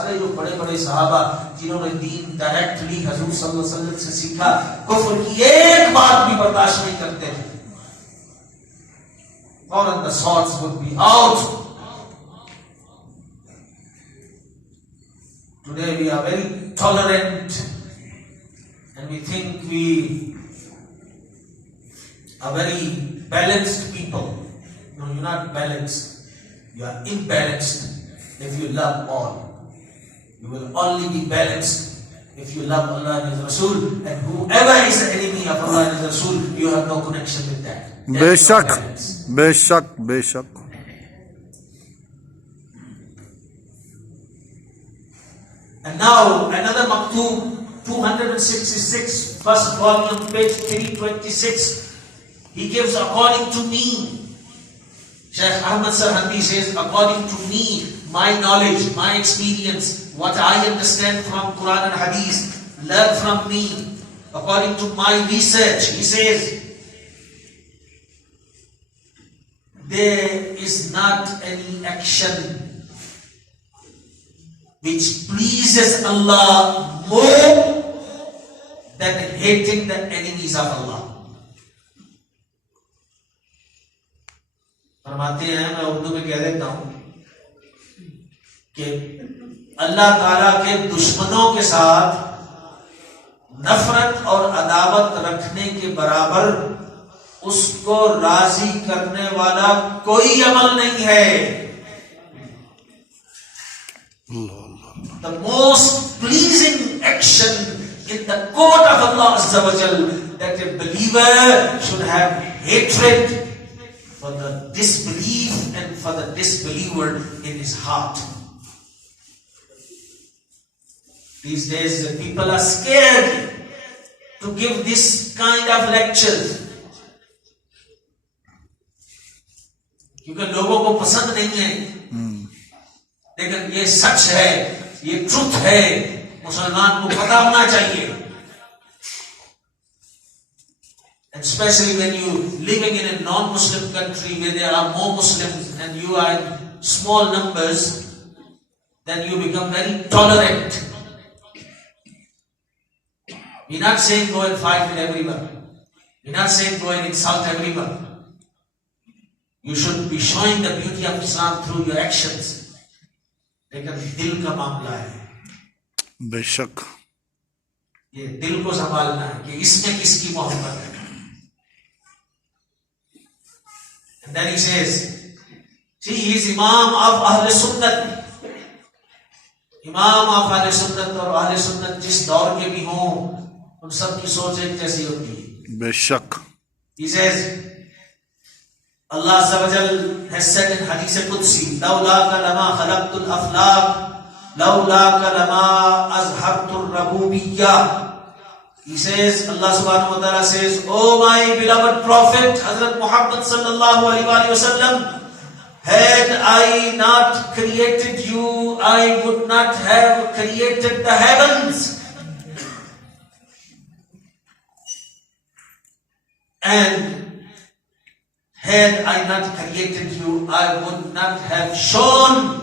सारे जो बड़े बड़े सहाबा जिन्होंने दीन डायरेक्टली हुजूर सल्लल्लाहु अलैहि वसल्लम से सीखा, कुफ्र की एक बात भी बर्दाश्त नहीं करते थे। फौरन the swords would be out. Today we are very tolerant and we think we are very balanced people. No, you're not balanced. You are imbalanced if you love all. You will only be balanced if you love Allah and His Rasul, and whoever is the enemy of Allah and His Rasul, you have no connection with that. बेशक बेशक बेशक। And now another maktub 266, first volume, page 326. He gives according to me. Shaykh Ahmad Sarhandi says, according to me, my knowledge, my experience, what I understand from Quran and Hadith, learn from me. According to my research, he says, there is not any action which pleases Allah more than hating the enemies of Allah. फरमाते हैं, मैं उर्दू में कह देता हूं कि अल्लाह ताला के दुश्मनों के साथ नफरत और अदावत रखने के बराबर उसको राजी करने वाला कोई अमल नहीं है। The most pleasing action in the court of Allah Azza wa Jal, that a believer should have hatred for the disbelief and for the disbeliever in his heart. These days the people are scared to give this kind of lectures, क्योंकि लोगों को पसंद नहीं है, लेकिन ये सच है, ये ट्रुथ है, मुसलमान को पता होना चाहिए। And especially when you living in a non-Muslim country where there are more Muslims and you are in small numbers, then you become very tolerant. We're not saying go and fight with everyone. We're not saying go and insult everyone. You should be showing the beauty of Islam through your actions. लेकिन दिल का मामला है, बेशक ये दिल को संभालना है कि इसमें किसकी मोहब्बत है। And then he says, see, he is Imam of Ahl Sunnat. Imam of Ahl Sunnat, और Ahl Sunnat जिस दौर के भी हों, उन सब की सोच एक जैसी होती है। बेशक। He says, Allah Azza wa Jal has said in Hadith Qudsi, "Lawlaka lama khalaqtul aflaq, lawlaka lama azhartur rabubiyyah." He says, Allah Subhanahu wa Taala says, "Oh my beloved Prophet Hazrat Muhammad sallallahu alaihi wasallam, had I not created you, I would not have created the heavens. And had I not created you, I would not have shown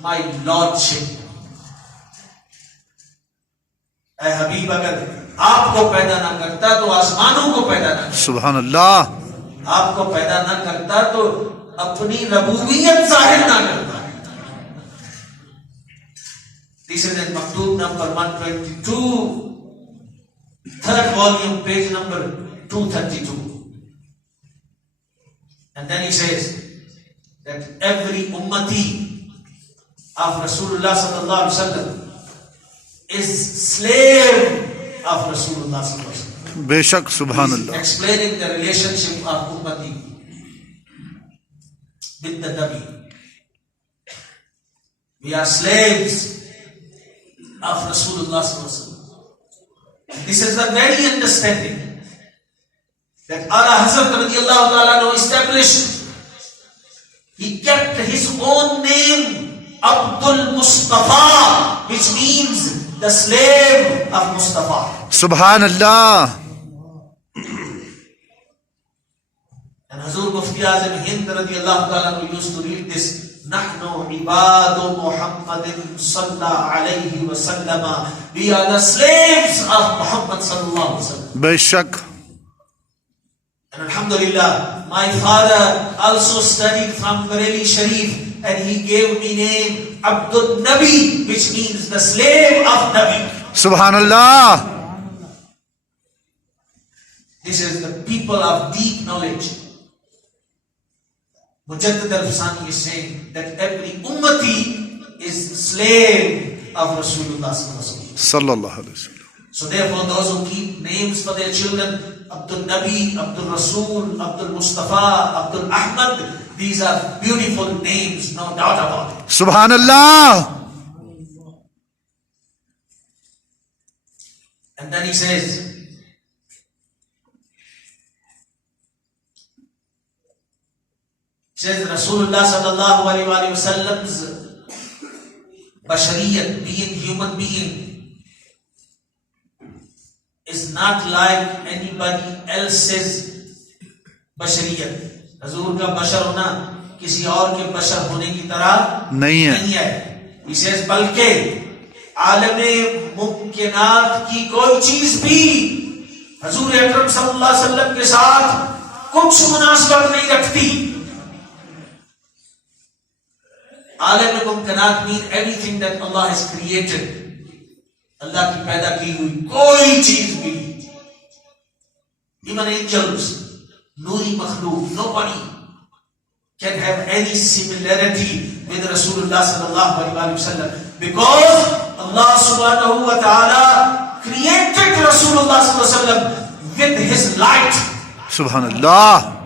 my lordship." ऐ हबीब, अगर आपको पैदा ना करता तो आसमानों को पैदा ना करता, सुभान अल्लाह, आपको पैदा ना करता तो अपनी रबूबियत जाहिर ना करता। This is in Maktub number 122, third volume, page number 232. And then he says that every ummati of Rasulullah sallallahu alaihi wasallam is slave of Rasulullah sallallahu alaihi wasallam. बेशक, सुभान अल्लाह। Explaining the relationship of ummati with the Nabi. We are slaves of Rasulullah sallallahu alaihi wasallam. This is the very understanding that Ala Hazrat radiallahu ta'ala established. He kept his own name, Abdul Mustafa, which means the slave of Mustafa. सुभान अल्लाह। And Hazur Mufti Azam Hind radiallahu ta'ala used to read this Nahnu ibadu Muhammadin sallallahu alayhi wa sallam. We are the slaves of Muhammad sallallahu alayhi wa sallam. बेशक And Alhamdulillah, my father also studied from Bareli Sharif, and he gave me name Abdul Nabi, which means the slave of Nabi. सुभान अल्लाह. This is the people of deep knowledge. Mujaddid al-Husani is saying that every ummati is the slave of Rasulullah sallallahu alaihi wasallam. सल्लल्लाहु अलैहि वसल्लम. So therefore, those who keep names for their children, Abdul Nabi, Abdul Rasul, Abdul Mustafa, Abdul Ahmad, these are beautiful names, no doubt about it. सुभान अल्लाह. And then he says, Rasulullah sallallahu alaihi wasallam's bashariyat, being human being, is not like anybody else's bashariyat. Hazur ka bashar hona किसी और के बशर होने की तरह नहीं है. He says, बल्कि आलमे मुमकिनात की कोई चीज भी हजूर अकरम सल्लल्लाहु अलैहि वसल्लम के साथ कुछ मुनासबत नहीं रखती. आलमे मुमकिनात mean everything that Allah has created. अल्लाह की पैदा की हुई कोई चीज भी, even angels, नूरी मखलूक, nobody can have any similarity with Rasulullah sallallahu alaihi wasallam, because Allah subhanahu wa ta'ala created Rasulullah sallallahu alaihi wasallam with his light. सुभान अल्लाह.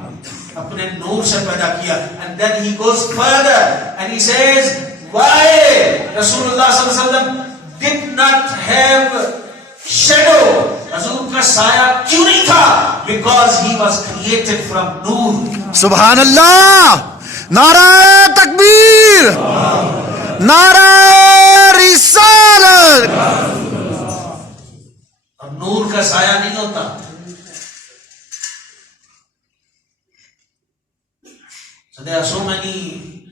अपने नूर से पैदा किया. And then he goes further and he says, why Rasulullah sallallahu alaihi wasallam did not have shadow, Hazur ka saya क्यों नहीं था? Because he was created from नूर. सुभान अल्लाह. नारा तकबीर, नारा रिसालत. और नूर का साया नहीं होता. So there are so many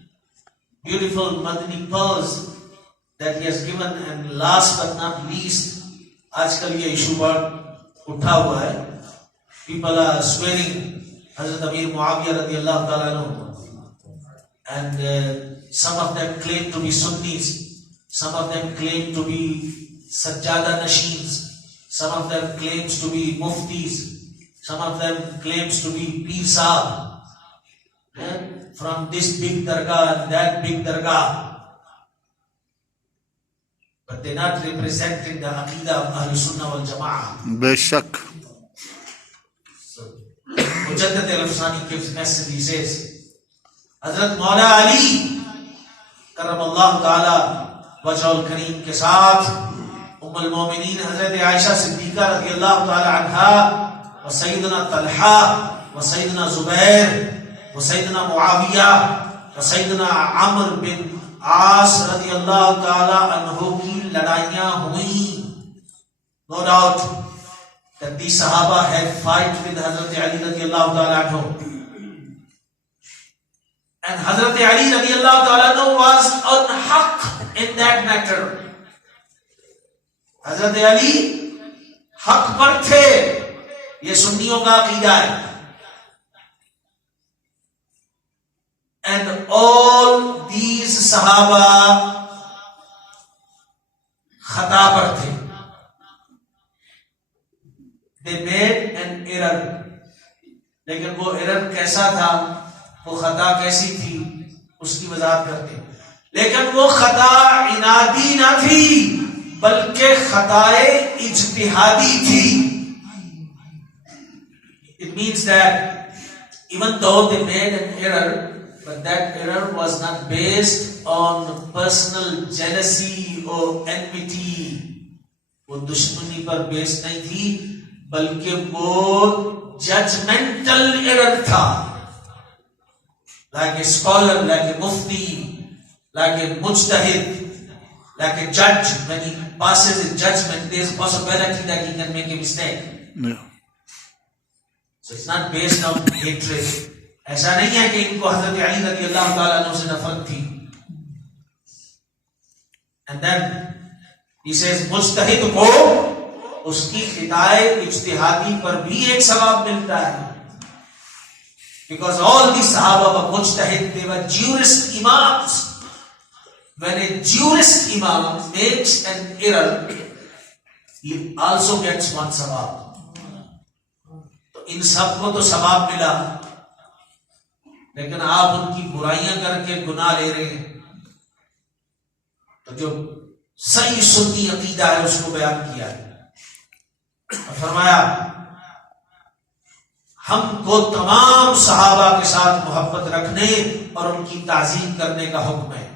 beautiful Madani pearls that he has given, and last but not least, आजकल ये इशू बहुत उठा हुआ है. People are swearing Hazrat Amir Muawiyah radiyallahu ta'ala anhu, and some of them claim to be Sunnis, some of them claim to be Sajjada Nasheens, some of them claims to be Muftis, some of them claims to be Pir Sahab, from this big dargah and that big dargah. But they're not representing the Aqidah of Ahl Sunnah wal Jama'ah. बेशक. So, Mujaddid al-Husani gives message. He says, Hazrat Maula Ali Karamallahu Ta'ala Wajhul Kareem ke saath Ummul Mu'mineen Hazrat Aisha Siddiqa radiyallahu ta'ala anha wa Sayyidina Talha wa Sayyidina Zubair wa Sayyidina Muawiyah wa Sayyidina Amr bin As radiyallahu ta'ala anhu ki ladaiyan hui. No doubt that these Sahaba had fight with Hazrat Ali radiyallahu ta'ala anhu. And Hazrat Ali radiyallahu ta'ala anhu was on haqq in that matter. Hazrat Ali haqq par the. Ye sunniyon ka aqeeda hai. And all these Sahaba khata par the. They made an error. लेकिन वो error कैसा था, वो खता कैसी थी, उसकी वजाहत करते. लेकिन वो खता इनादी ना थी, बल्कि खताए इज्तिहादी थी. It means that even though they made an error, but that error was not based on personal jealousy or enmity. वो दुश्मनी पर बेस्ड नहीं थी, बल्कि वो judgmental error था. Like a scholar, like a mufti, like a mujtahid, like a judge, when he passes a judgment, there is a possibility that he can make a mistake. Yeah. So it's not based on hatred. ऐसा नहीं है कि इनको हजरत अली रज़ियल्लाहु ताला अन्हु से नफरत थी. And then he says मुज्तहिद को उसकी खिताए इज्तिहादी पर भी एक सवाब मिलता है. Because all the Sahaba were mujtahid, they were jurist imams. When a jurist imam makes an error, he also gets one sawab. तो इन सबको तो सवाब मिला, लेकिन आप उनकी बुराइयां करके गुनाह ले रहे हैं. तो जो सही सुन्नी अकीदा है उसको बयान किया है. फरमाया हमको तमाम सहाबा के साथ मोहब्बत रखने और उनकी ताजीम करने का हुक्म है.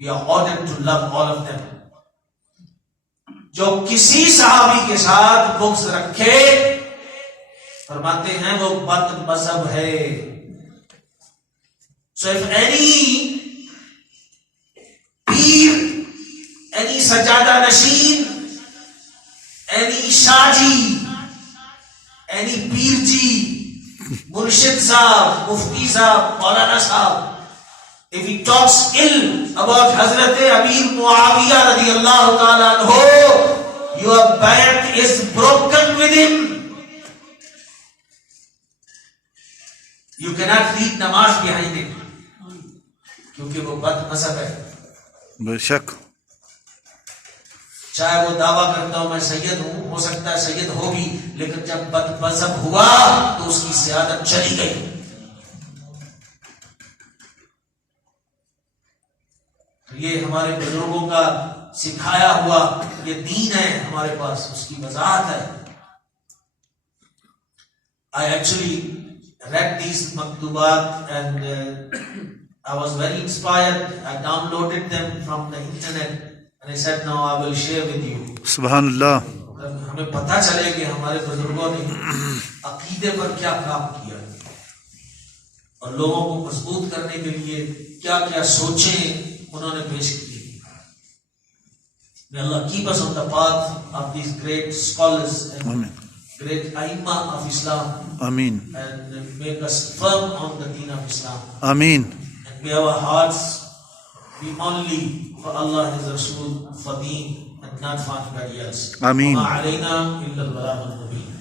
We are ordered to love all of them. जो किसी सहाबी के साथ बुग़्ज़ रखे, फरमाते हैं वो बद मज़हब है. So if any Pir, any सजादा Nashin, any Shaji, any पीर जी, मुर्शिद साहब, मुफ्ती साहब, मौलाना साहब, if he talks ill about Hazrat Amir Muawiyah radiyallahu ta'ala anhu, your bayat is broken with him. You cannot read namaz behind it, क्योंकि वो बद मज़हब है. बेशक. चाहे वो दावा करता हूं मैं सैयद हूं, हो सकता है सैयद हो भी, लेकिन जब बद मज़हब हुआ तो उसकी सियादत चली गई. तो ये हमारे बुजुर्गों का सिखाया हुआ ये दीन है हमारे पास, उसकी वजाहत है. I actually read these maktubat and I was very inspired. I downloaded them from the internet and I said now I will share with you. सुभानअल्लाह. हमें पता चले कि हमारे बुजुर्गों ने अकीदे पर क्या काम किया और लोगों को मजबूत करने के लिए क्या क्या सोचें उन्होंने पेश की. May Allah keep us on the path of these great scholars and Amen. great Aimma of Islam. Ameen. And make us firm on the deen of Islam. Ameen. And may our hearts be only for Allah and His Rasul, for deen and not for anybody else. Ameen. وَمَا عَلَيْنَا إِلَّا الْبَلَاغُ الْمُبِينُ.